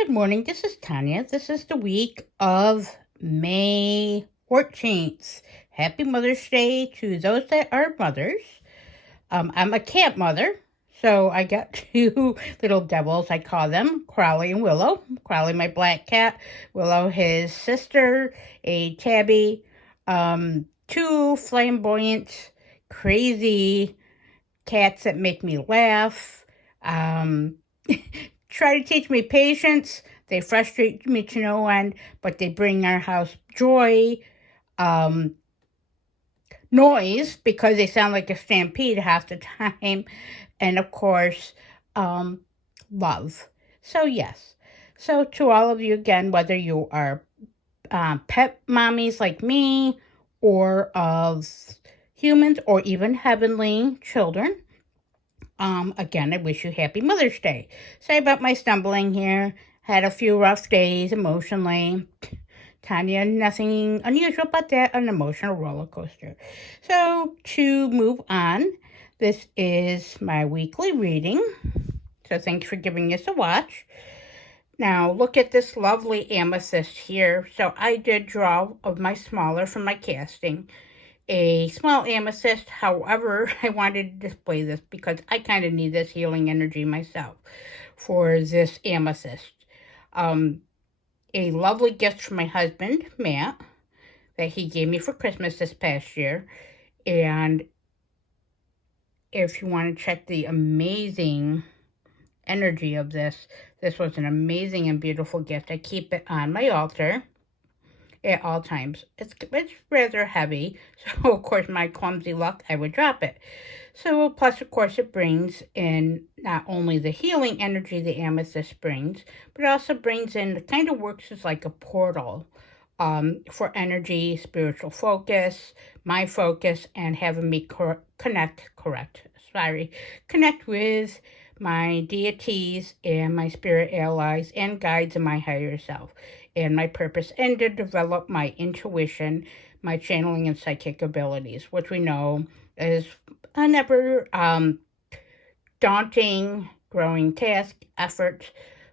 Good morning. This is Tanya. This is the week of May 14th. Happy Mother's Day to those that are mothers. I'm a cat mother, so I got two little devils, I call them, Crowley and Willow. Crowley, my black cat, Willow, his sister, a tabby, two flamboyant, crazy cats that make me laugh. Um, Try to teach me patience. They frustrate me to no end, but they bring our house joy, um, noise, because they sound like a stampede half the time, and of course, um, love. So, yes. So, to all of you again, whether you are pet mommies like me, or of humans, or even heavenly children, again, I wish you happy Mother's Day. Sorry about my stumbling here. Had a few rough days emotionally. Tanya, nothing unusual about that, an emotional roller coaster. So, to move on, this is my weekly reading. So, thanks for giving us a watch. Now, look at this lovely amethyst here. So, I did draw of my smaller from my casting a small amethyst. However, I wanted to display this because I kind of need this healing energy myself for this amethyst. A lovely gift from my husband, Matt, that he gave me for Christmas this past year. And if you want to check the amazing energy of this, this was an amazing and beautiful gift. I keep it on my altar at all times. It's rather heavy, so of course my clumsy luck, I would drop it. So plus of course it brings in not only the healing energy the amethyst brings, but it also brings in, it kind of works as like a portal for energy, spiritual focus, my focus, and having me connect with my deities and my spirit allies and guides and my higher self, and my purpose, and to develop my intuition, my channeling and psychic abilities, which we know is a never daunting, growing task, effort.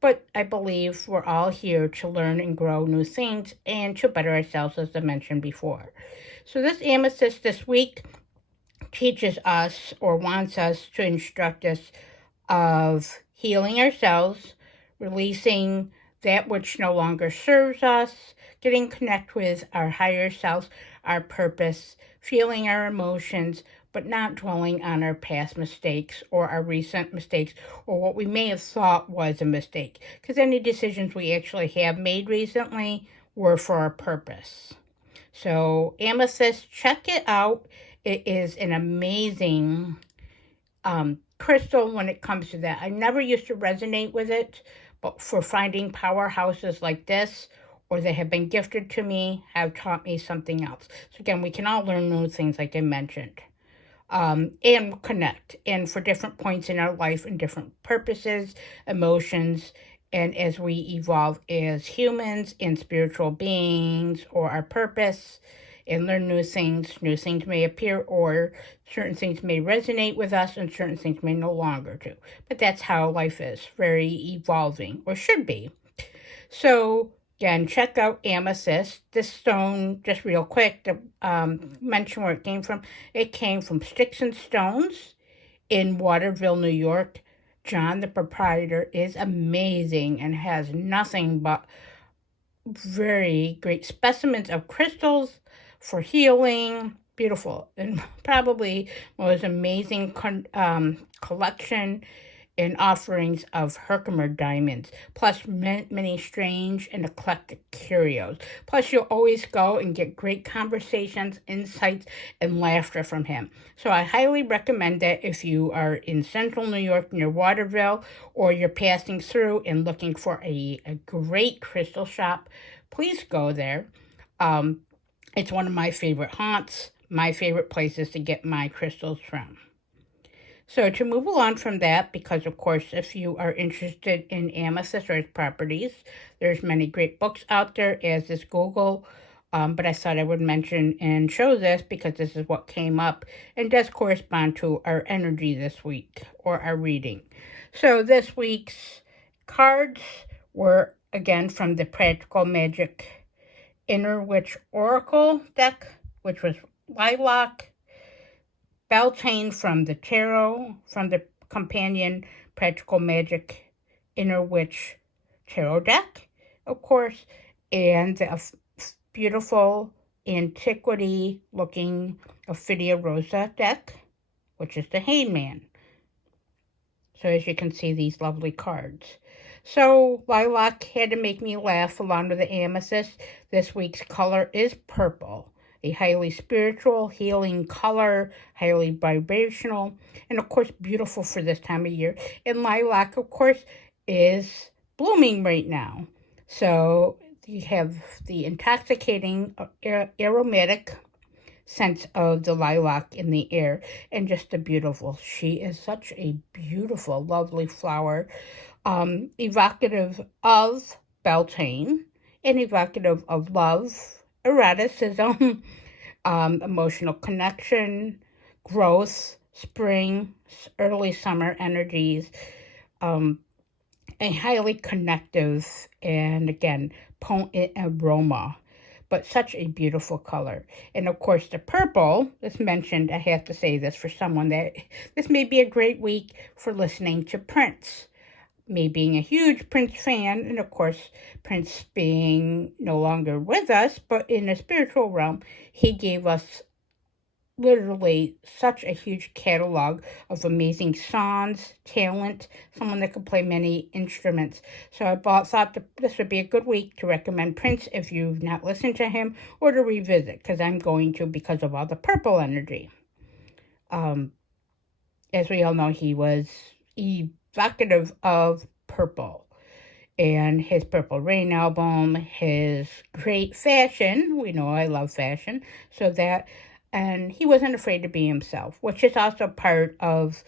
But I believe we're all here to learn and grow new things and to better ourselves, as I mentioned before. So this amethyst this week teaches us, or wants us to instruct us, of healing ourselves, releasing that which no longer serves us, getting connect with our higher self, our purpose, feeling our emotions, but not dwelling on our past mistakes or our recent mistakes or what we may have thought was a mistake. Because any decisions we actually have made recently were for a purpose. So, amethyst, check it out. It is an amazing crystal when it comes to that. I never used to resonate with it, but for finding powerhouses like this, or that have been gifted to me, have taught me something else. So again, we can all learn new things, like I mentioned, and connect, and for different points in our life and different purposes, emotions, and as we evolve as humans and spiritual beings, or our purpose, and learn new things may appear, or certain things may resonate with us, and certain things may no longer do. But that's how life is, very evolving, or should be. So, again, check out amethyst. This stone, just real quick, to mention where it came from. It came from Sticks and Stones in Waterville, New York. John, the proprietor, is amazing and has nothing but very great specimens of crystals for healing. Beautiful, and probably most amazing collection and offerings of Herkimer diamonds, plus many strange and eclectic curios. Plus, you'll always go and get great conversations, insights, and laughter from him. So I highly recommend that if you are in central New York near Waterville, or you're passing through and looking for a great crystal shop, please go there. It's one of my favorite haunts, my favorite places to get my crystals from. So to move along from that, because of course, if you are interested in amethyst or its properties, there's many great books out there, as is Google. But I thought I would mention and show this because this is what came up and does correspond to our energy this week, or our reading. So this week's cards were, again, from the Practical Magic Inner Witch Oracle deck, which was Lilac, Beltane from the Tarot, from the companion Practical Magic Inner Witch Tarot deck, of course, and the beautiful antiquity-looking Ophidia Rosa deck, which is the Hangman. So as you can see, these lovely cards. So Lilac had to make me laugh along with the Amethyst. This week's color is purple, a highly spiritual, healing color, highly vibrational, and of course beautiful for this time of year. And Lilac, of course, is blooming right now. So you have the intoxicating aromatic sense of the lilac in the air, and just a beautiful. She is such a beautiful, lovely flower, evocative of Beltane and evocative of love, eroticism, emotional connection, growth, spring, early summer energies, a highly connective and, again, potent aroma, but such a beautiful color. And of course, the purple is mentioned. I have to say this for someone that this may be a great week for listening to Prince. Me being a huge Prince fan, and of course, Prince being no longer with us, but in the spiritual realm, he gave us literally such a huge catalog of amazing songs, talent, someone that could play many instruments. So I thought that this would be a good week to recommend Prince if you've not listened to him, or to revisit, because I'm going to, because of all the purple energy. As we all know, he was evocative of purple. And his Purple Rain album, his great fashion, we know I love fashion, so that, and he wasn't afraid to be himself, which is also part of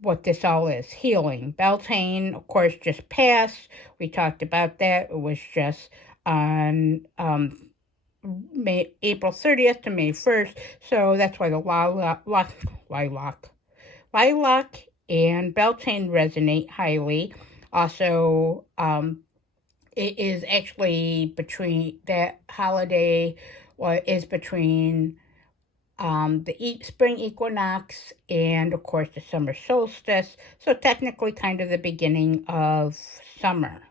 what this all is, healing. Beltane, of course, just passed. We talked about that. It was just on April 30th to May 1st, so that's why the lilac and Beltane resonate highly. Also, it is actually between that holiday, is between the spring equinox and, of course, the summer solstice. So technically kind of the beginning of summer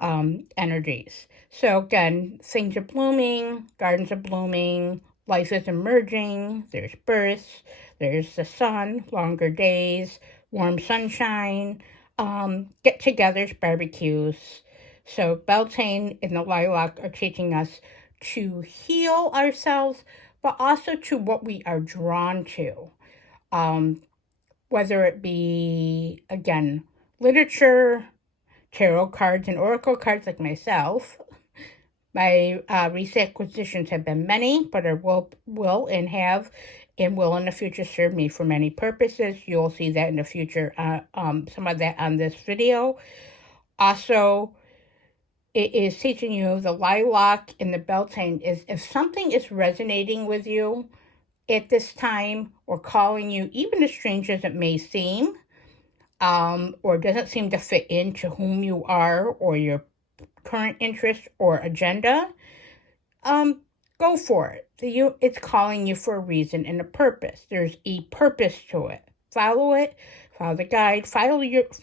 energies. So again, things are blooming, gardens are blooming, life is emerging, there's birth, there's the sun, longer days, warm sunshine, get-togethers, barbecues. So Beltane and the lilac are teaching us to heal ourselves, but also to what we are drawn to. Whether it be, again, literature, tarot cards, and oracle cards like myself. My recent acquisitions have been many, but will in the future serve me for many purposes. You'll see that in the future, some of that on this video. Also, it is teaching you the lilac and the Beltane is, if something is resonating with you at this time, or calling you, even as strange as it may seem, or doesn't seem to fit into whom you are or your current interest or agenda, go for it. It's calling you for a reason and a purpose. There's a purpose to it. Follow it. Follow the guide. Follow it.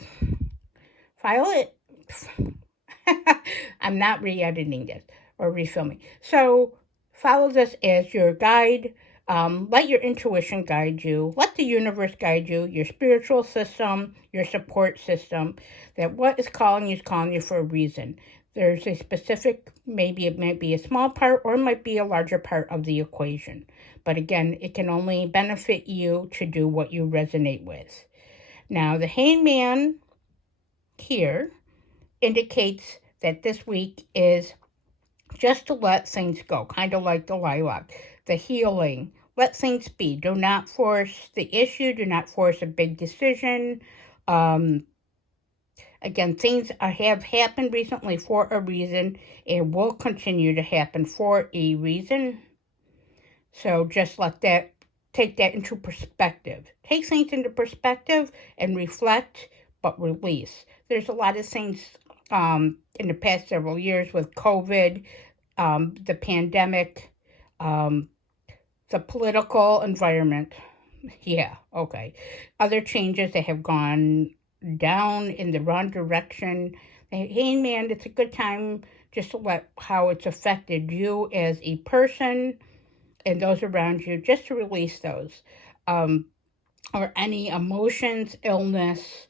I'm not re-editing this or refilming. So follow this as your guide. Let your intuition guide you. Let the universe guide you, your spiritual system, your support system, that what is calling you for a reason. There's a specific, maybe it might be a small part or it might be a larger part of the equation. But again, it can only benefit you to do what you resonate with. Now, the Hangman here indicates that this week is just to let things go, kind of like the lilac, the healing. Let things be. Do not force the issue. Do not force a big decision. Again, things have happened recently for a reason and will continue to happen for a reason. So just take that into perspective. Take things into perspective and reflect, but release. There's a lot of things in the past several years with COVID, the pandemic, um, the political environment. Yeah, okay. Other changes that have gone down in the wrong direction. Hey, man, it's a good time just to let how it's affected you as a person and those around you, just to release those. Um, or any emotions, illness,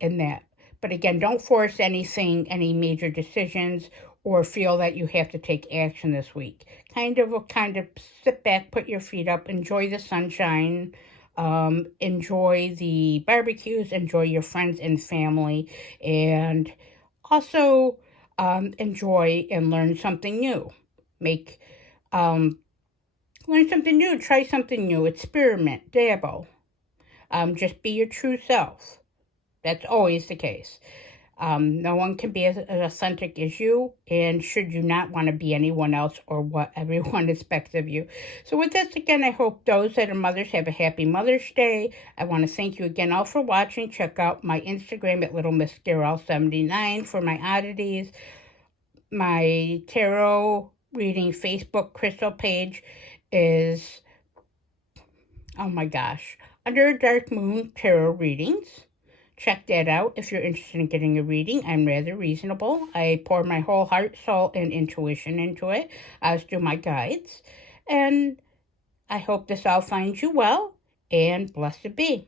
and that. But again, don't force anything, any major decisions, or feel that you have to take action this week. Kind of sit back, put your feet up, enjoy the sunshine, enjoy the barbecues, enjoy your friends and family, and also enjoy and learn something new. Make learn something new, try something new, experiment, dabble. Just be your true self. That's always the case. No one can be as authentic as you, and should you not want to be anyone else or what everyone expects of you. So with this, again, I hope those that are mothers have a happy Mother's Day. I want to thank you again all for watching. Check out my Instagram at Little Miss Darrell 79 for my oddities. My tarot reading Facebook crystal page is, oh my gosh, Under a Dark Moon Tarot Readings. Check that out if you're interested in getting a reading. I'm rather reasonable. I pour my whole heart, soul, and intuition into it, as do my guides. And I hope this all finds you well, and blessed be.